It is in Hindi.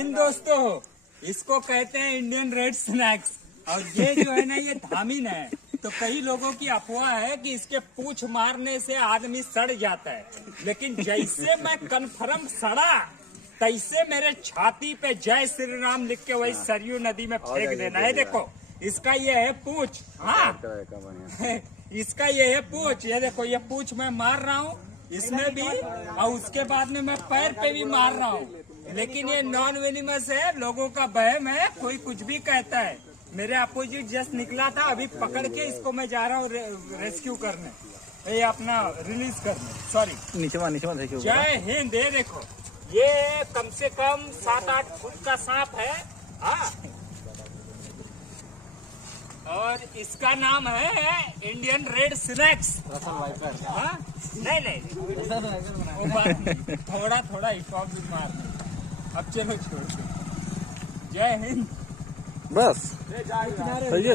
हिंद दोस्तों, इसको कहते हैं इंडियन रेड स्नैक्स। और ये जो है ना, ये धामिन है। तो कई लोगों की अफवाह है कि इसके पूंछ मारने से आदमी सड़ जाता है, लेकिन जैसे मैं कन्फर्म सड़ा तैसे मेरे छाती पे जय श्री राम लिख के वही सरयू नदी में फेंक देना है। देखो इसका ये है पूंछ, हाँ इसका ये है पूंछ। ये देखो ये पूंछ मैं मार रहा हूँ इसमें भी, और उसके बाद में मैं पैर पे भी मार रहा हूँ। लेकिन ये नॉन वेनिमस है, लोगों का वहम है, कोई कुछ भी कहता है। मेरे अपोजिट जस्ट निकला था, अभी पकड़ के इसको मैं जा रहा हूँ रेस्क्यू करने, ये अपना रिलीज करने, सॉरी नीचे। जय हिंद। ये देखो ये कम से कम 7-8 फुट का सांप है, हाँ। और इसका नाम है इंडियन रेड स्नैक्स। हाँ? नहीं वो बात नहीं, थोड़ा हिप-हॉप भी मारना। अब चलो छोड़ दो। जय हिंद। बस